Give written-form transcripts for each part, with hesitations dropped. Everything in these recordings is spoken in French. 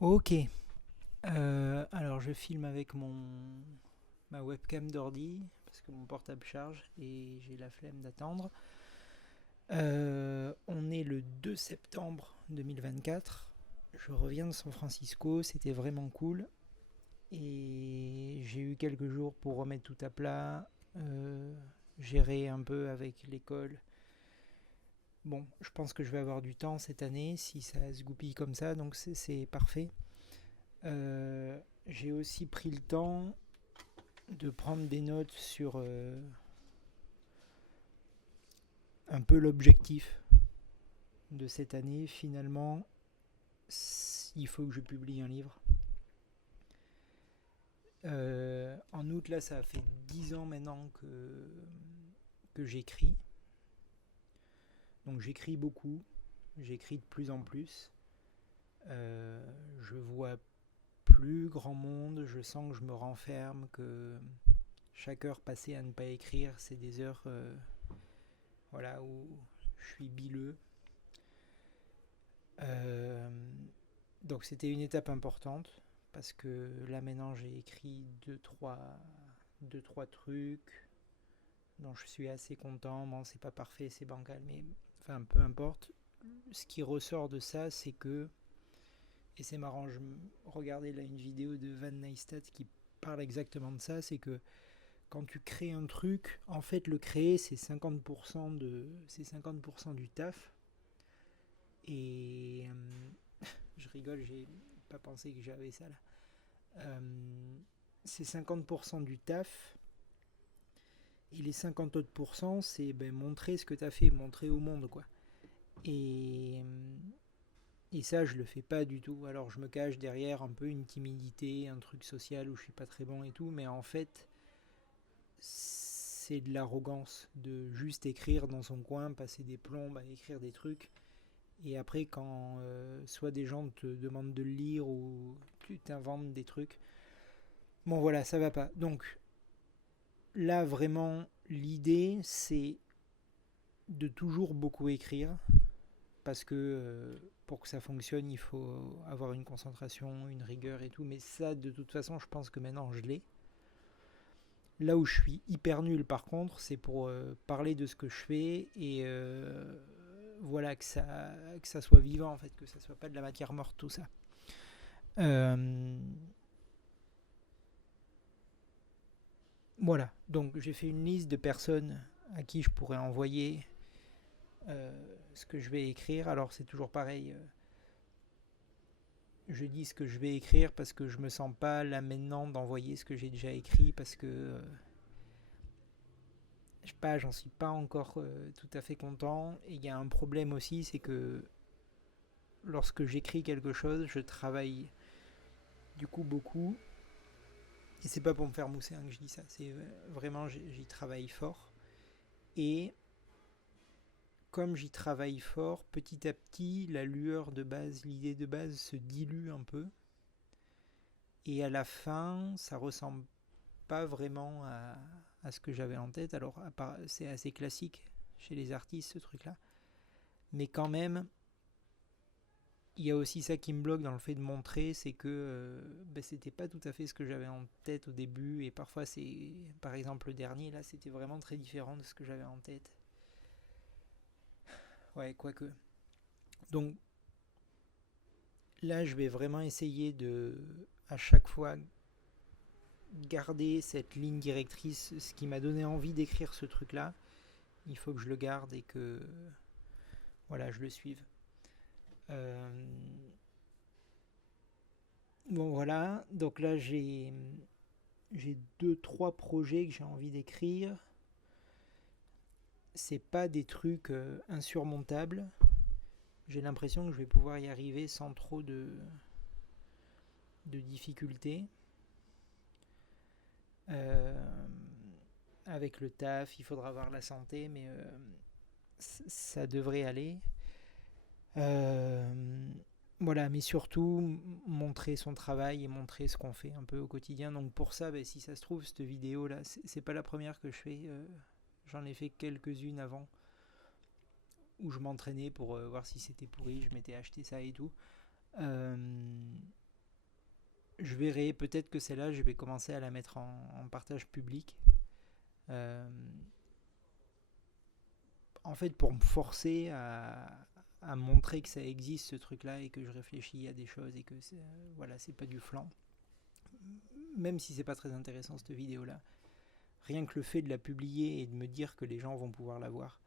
Ok. Alors je filme avec ma webcam d'ordi parce que mon portable charge et j'ai la flemme d'attendre. On est le 2 septembre 2024. Je reviens de San Francisco, c'était vraiment cool. Et j'ai eu quelques jours pour remettre tout à plat, euh, gérer un peu avec l'école. Bon, je pense que je vais avoir du temps cette année si ça se goupille comme ça, donc c'est parfait. Euh, j'ai aussi pris le temps de prendre des notes sur un peu l'objectif de cette année. Finalement, il faut que je publie un livre. En août, là, ça fait 10 ans maintenant que j'écris. Donc j'écris beaucoup, j'écris de plus en plus. Je vois plus grand monde, je sens que je me renferme, que chaque heure passée à ne pas écrire, c'est des heures voilà, où je suis bileux. Euh, donc c'était une étape importante parce que là maintenant j'ai écrit deux, trois trucs dont je suis assez content. Bon, c'est pas parfait, c'est bancal, mais enfin peu importe. Ce qui ressort de ça, c'est que, et c'est marrant, je regardais là une vidéo de Van Neistat qui parle exactement de ça, c'est que quand tu crées un truc, en fait le créer c'est 50% du taf. Et je rigole, j'ai pas pensé que j'avais ça là. C'est 50% du taf. Et les 50 autres pourcents, c'est montrer ce que tu as fait, montrer au monde, quoi. Et ça, je le fais pas du tout. Alors, je me cache derrière un peu une timidité, un truc social où je suis pas très bon et tout, mais en fait, c'est de l'arrogance de juste écrire dans son coin, passer des plombes à écrire des trucs. Et après, quand soit des gens te demandent de le lire ou tu t'inventes des trucs, bon voilà, ça va pas. Donc là, vraiment, l'idée, c'est de toujours beaucoup écrire, parce que pour que ça fonctionne, il faut avoir une concentration, une rigueur et tout. Mais ça, de toute façon, je pense que maintenant, je l'ai. Là où je suis hyper nul, par contre, c'est pour parler de ce que je fais et voilà, que ça soit vivant, en fait, que ça soit pas de la matière morte, tout ça. Euh, voilà, donc j'ai fait une liste de personnes à qui je pourrais envoyer ce que je vais écrire. Alors c'est toujours pareil, je dis ce que je vais écrire parce que je me sens pas là maintenant d'envoyer ce que j'ai déjà écrit parce que je sais pas, j'en suis pas encore tout à fait content. Et il y a un problème aussi, c'est que lorsque j'écris quelque chose, je travaille du coup beaucoup. Et c'est pas pour me faire mousser hein, que je dis ça, c'est vraiment j'y travaille fort. Et comme j'y travaille fort, petit à petit, la lueur de base, l'idée de base se dilue un peu. Et à la fin, ça ressemble pas vraiment à ce que j'avais en tête. Alors, c'est assez classique chez les artistes, ce truc-là. Mais quand même, il y a aussi ça qui me bloque dans le fait de montrer, c'est que c'était pas tout à fait ce que j'avais en tête au début. Et parfois, c'est, par exemple, le dernier, là, c'était vraiment très différent de ce que j'avais en tête. Ouais, quoique. Donc là, je vais vraiment essayer de, à chaque fois, garder cette ligne directrice, ce qui m'a donné envie d'écrire ce truc-là. Il faut que je le garde et que, voilà, je le suive. Euh, bon, voilà. Donc là, j'ai deux, trois projets que j'ai envie d'écrire. C'est pas des trucs insurmontables. J'ai l'impression que je vais pouvoir y arriver sans trop de difficultés. Euh, avec le taf, il faudra avoir la santé, mais ça devrait aller. Euh, voilà, mais surtout montrer son travail et montrer ce qu'on fait un peu au quotidien. Donc pour ça, si ça se trouve, cette vidéo là, c'est pas la première que je fais. J'en ai fait quelques-unes avant où je m'entraînais pour voir si c'était pourri. Je m'étais acheté ça et tout. Euh, je verrai, peut-être que celle-là, je vais commencer à la mettre en partage public. Euh, En fait, pour me forcer à montrer que ça existe ce truc-là et que je réfléchis à des choses et que voilà, c'est pas du flan. Même si c'est pas très intéressant cette vidéo-là, rien que le fait de la publier et de me dire que les gens vont pouvoir la voir,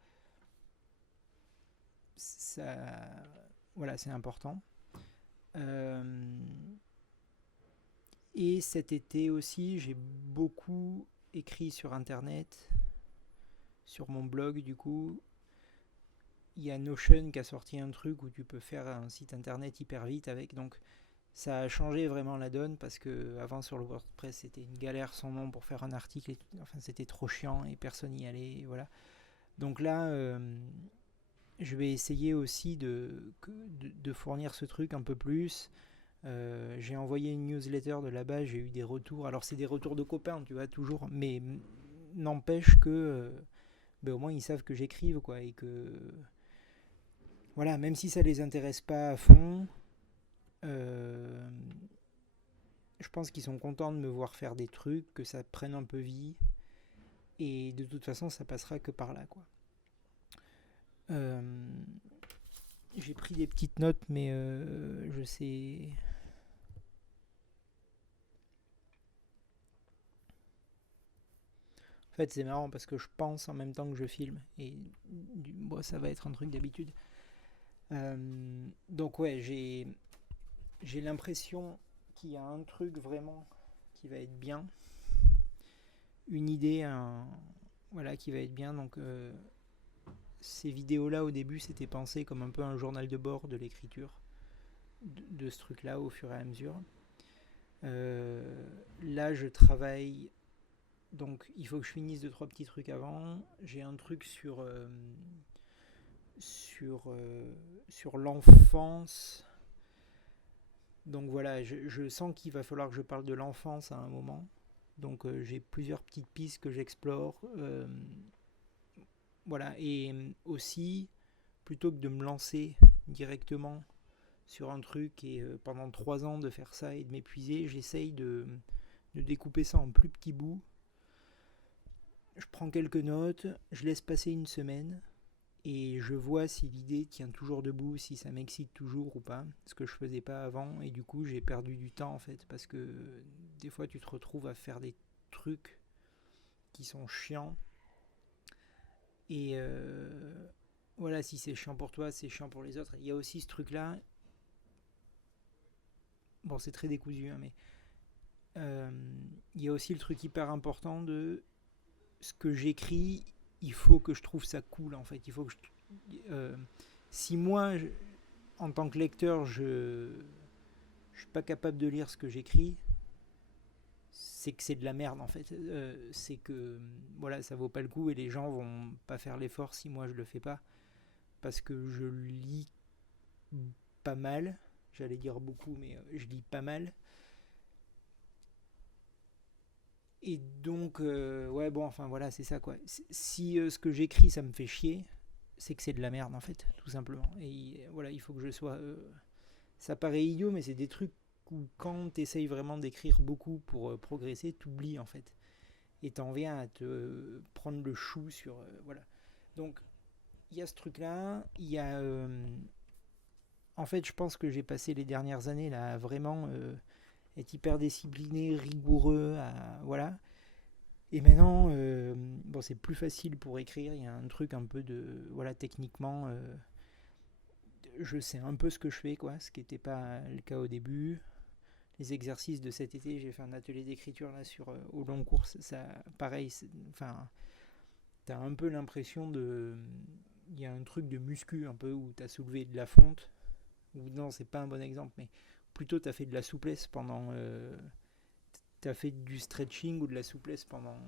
ça, voilà, c'est important. Et cet été aussi, j'ai beaucoup écrit sur Internet, sur mon blog du coup. Il y a Notion qui a sorti un truc où tu peux faire un site internet hyper vite avec. Donc ça a changé vraiment la donne parce que avant sur le WordPress c'était une galère sans nom pour faire un article. Enfin c'était trop chiant et personne n'y allait. Et voilà. Donc là, je vais essayer aussi de fournir ce truc un peu plus. J'ai envoyé une newsletter de là-bas, j'ai eu des retours. Alors c'est des retours de copains, tu vois, toujours. Mais n'empêche que au moins ils savent que j'écrive quoi et que voilà, même si ça les intéresse pas à fond, euh, je pense qu'ils sont contents de me voir faire des trucs, que ça prenne un peu vie, et de toute façon, ça passera que par là, quoi. Euh, j'ai pris des petites notes, mais je sais. En fait, c'est marrant parce que je pense en même temps que je filme, et bon, ça va être un truc d'habitude. Donc ouais, j'ai l'impression qu'il y a un truc vraiment qui va être bien, une idée, voilà, qui va être bien. Donc ces vidéos-là, au début, c'était pensé comme un peu un journal de bord de l'écriture de ce truc-là au fur et à mesure. Là, je travaille. Donc, il faut que je finisse 2-3 petits trucs avant. J'ai un truc sur l'enfance. Donc voilà, je sens qu'il va falloir que je parle de l'enfance à un moment. Donc j'ai plusieurs petites pistes que j'explore. Voilà, et aussi, plutôt que de me lancer directement sur un truc et pendant 3 ans de faire ça et de m'épuiser, j'essaye de découper ça en plus petits bouts. Je prends quelques notes, je laisse passer une semaine et je vois si l'idée tient toujours debout, si ça m'excite toujours ou pas, ce que je faisais pas avant. Et du coup, j'ai perdu du temps en fait, parce que des fois, tu te retrouves à faire des trucs qui sont chiants. Et voilà, si c'est chiant pour toi, c'est chiant pour les autres. Il y a aussi ce truc-là. Bon, c'est très décousu, hein, mais il y a aussi le truc hyper important de ce que j'écris. Il faut que je trouve ça cool, en fait. Il faut que si moi, en tant que lecteur, je suis pas capable de lire ce que j'écris, c'est que c'est de la merde, en fait. C'est que voilà, ça vaut pas le coup et les gens vont pas faire l'effort si moi je le fais pas, parce que je lis pas mal. J'allais dire beaucoup, mais je lis pas mal. Et donc, ouais, bon, enfin voilà, c'est ça quoi. Si ce que j'écris ça me fait chier, c'est que c'est de la merde en fait, tout simplement. Et voilà, il faut que je sois. Ça paraît idiot, mais c'est des trucs où quand tu essayes vraiment d'écrire beaucoup pour progresser, t'oublies en fait. Et t'en viens à te prendre le chou sur. Voilà. Donc, il y a ce truc là. Il y a. En fait, je pense que j'ai passé les dernières années là à vraiment être hyper discipliné, rigoureux, voilà. Et maintenant, bon, c'est plus facile pour écrire. Il y a un truc un peu de, voilà, techniquement, je sais un peu ce que je fais, quoi, ce qui n'était pas le cas au début. Les exercices de cet été, j'ai fait un atelier d'écriture là sur au long cours. Ça, pareil, enfin, t'as un peu l'impression de, il y a un truc de muscu un peu où t'as soulevé de la fonte. Ou non, c'est pas un bon exemple, mais plutôt t'as fait de la souplesse pendant t'as fait du stretching ou de la souplesse pendant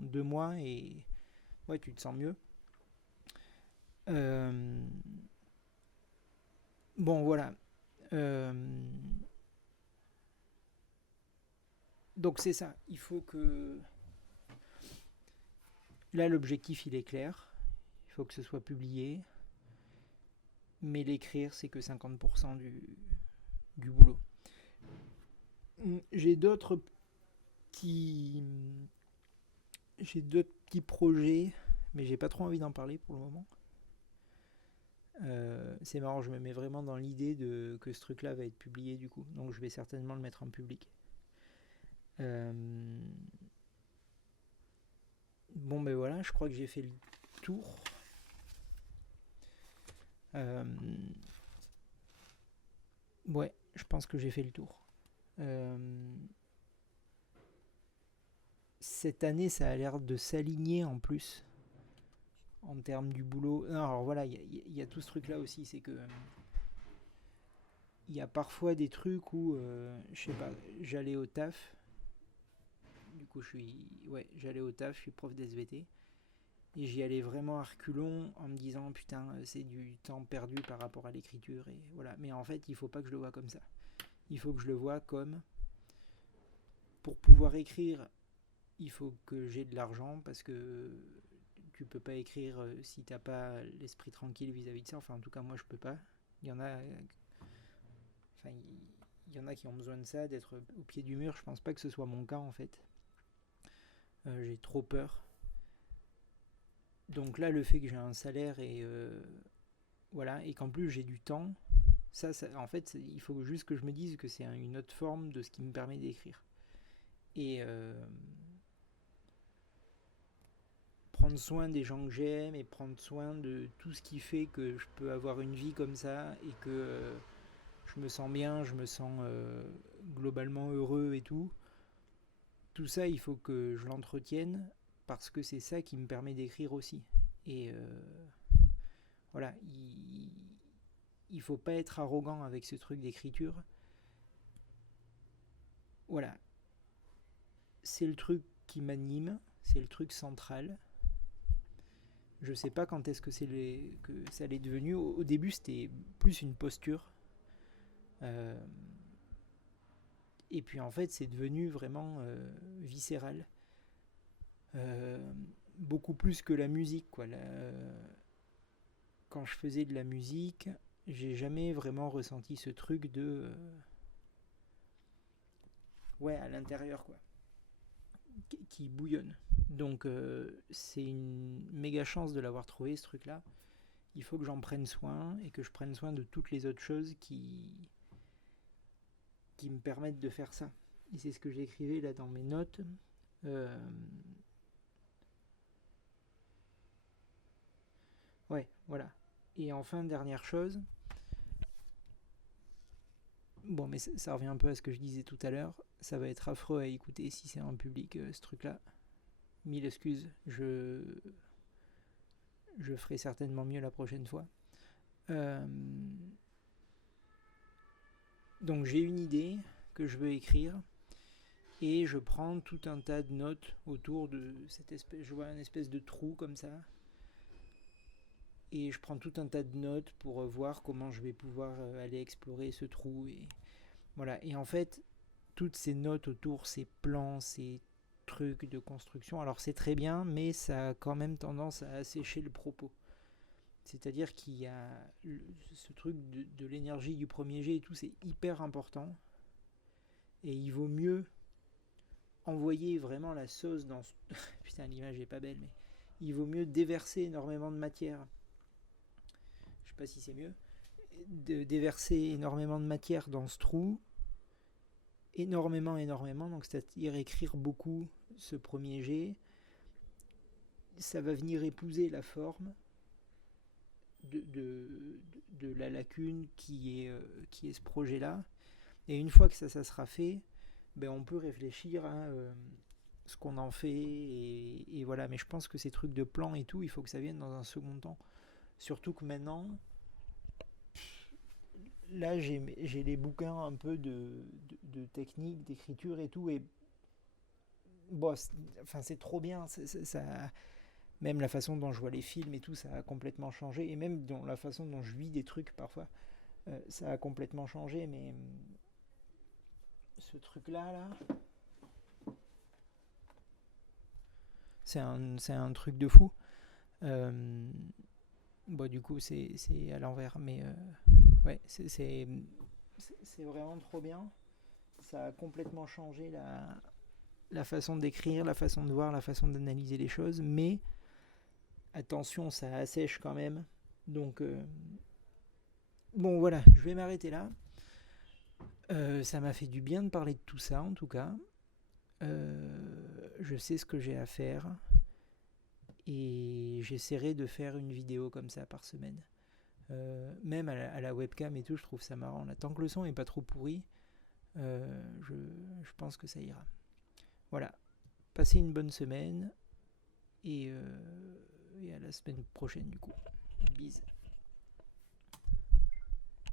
2 mois et ouais, tu te sens mieux. Euh, bon, voilà. Euh, donc c'est ça. Il faut que là l'objectif il est clair. Il faut que ce soit publié, mais l'écrire c'est que 50% du boulot. J'ai d'autres petits, j'ai d'autres petits projets, mais j'ai pas trop envie d'en parler pour le moment. C'est marrant, je me mets vraiment dans l'idée de que ce truc-là va être publié du coup, donc je vais certainement le mettre en public. Euh, bon ben voilà, je crois que j'ai fait le tour. Euh, ouais, je pense que j'ai fait le tour. Euh, cette année, ça a l'air de s'aligner en plus en termes du boulot. Non, alors voilà, il y a tout ce truc-là aussi, c'est que il y a parfois des trucs où, je sais pas, j'allais au taf. Du coup, j'allais au taf, je suis prof d'SVT. Et j'y allais vraiment à reculons en me disant putain, c'est du temps perdu par rapport à l'écriture. Et voilà. Mais en fait, il faut pas que je le vois comme ça. Il faut que je le vois comme pour pouvoir écrire, il faut que j'ai de l'argent parce que tu peux pas écrire si t'as pas l'esprit tranquille vis-à-vis de ça. Enfin, en tout cas, moi, je peux pas. Il y en a, enfin, il y en a qui ont besoin de ça, d'être au pied du mur. Je pense pas que ce soit mon cas en fait. J'ai trop peur. Donc là, le fait que j'ai un salaire et voilà, et qu'en plus j'ai du temps, ça en fait, il faut juste que je me dise que c'est une autre forme de ce qui me permet d'écrire. Et prendre soin des gens que j'aime et prendre soin de tout ce qui fait que je peux avoir une vie comme ça et que je me sens bien, je me sens globalement heureux et tout. Tout ça, il faut que je l'entretienne parce que c'est ça qui me permet d'écrire aussi. Et voilà, il faut pas être arrogant avec ce truc d'écriture. Voilà, c'est le truc qui m'anime, c'est le truc central. Je sais pas quand est-ce que que ça l'est devenu. Au début, c'était plus une posture. Euh, et puis en fait, c'est devenu vraiment viscéral. Beaucoup plus que la musique, quoi. Quand je faisais de la musique, j'ai jamais vraiment ressenti ce truc de ouais, à l'intérieur, quoi, qui bouillonne. Donc c'est une méga chance de l'avoir trouvé, ce truc là. Il faut que j'en prenne soin et que je prenne soin de toutes les autres choses qui me permettent de faire ça. Et c'est ce que j'écrivais là dans mes notes. Euh, ouais, voilà. Et enfin, dernière chose, bon, mais ça revient un peu à ce que je disais tout à l'heure, ça va être affreux à écouter si c'est en public, ce truc-là. Mille excuses, je ferai certainement mieux la prochaine fois. Euh, donc j'ai une idée que je veux écrire et je prends tout un tas de notes autour de cette espèce, je vois une espèce de trou comme ça, et je prends tout un tas de notes pour voir comment je vais pouvoir aller explorer ce trou et voilà. Et en fait, toutes ces notes autour, ces plans, ces trucs de construction, alors c'est très bien, mais ça a quand même tendance à assécher le propos. C'est-à-dire qu'il y a ce truc de l'énergie du premier jet et tout, c'est hyper important. Et il vaut mieux envoyer vraiment la sauce dans... Putain, l'image est pas belle, mais il vaut mieux déverser énormément de matière. Je sais pas si c'est mieux. De déverser énormément de matière dans ce trou. Énormément. Donc c'est-à-dire écrire beaucoup ce premier jet. Ça va venir épouser la forme de la lacune qui est ce projet-là. Et une fois que ça sera fait, ben on peut réfléchir à ce qu'on en fait et voilà. Mais je pense que ces trucs de plan et tout, il faut que ça vienne dans un second temps. Surtout que maintenant, là j'ai les bouquins un peu de technique, d'écriture et tout, et bon, enfin c'est trop bien, ça, même la façon dont je vois les films et tout, ça a complètement changé, et même dans la façon dont je vis des trucs parfois, ça a complètement changé, mais ce truc là, c'est un truc de fou. Euh, bon, du coup, c'est à l'envers, mais ouais, c'est vraiment trop bien. ça a complètement changé la façon d'écrire, la façon de voir, la façon d'analyser les choses, mais attention, ça assèche quand même. Donc, bon voilà, je vais m'arrêter là. Ça m'a fait du bien de parler de tout ça en tout cas. Je sais ce que j'ai à faire et j'essaierai de faire une vidéo comme ça par semaine. Même à la webcam et tout, je trouve ça marrant. Là, tant que le son est pas trop pourri, je pense que ça ira. Voilà, passez une bonne semaine et à la semaine prochaine du coup. Bisous.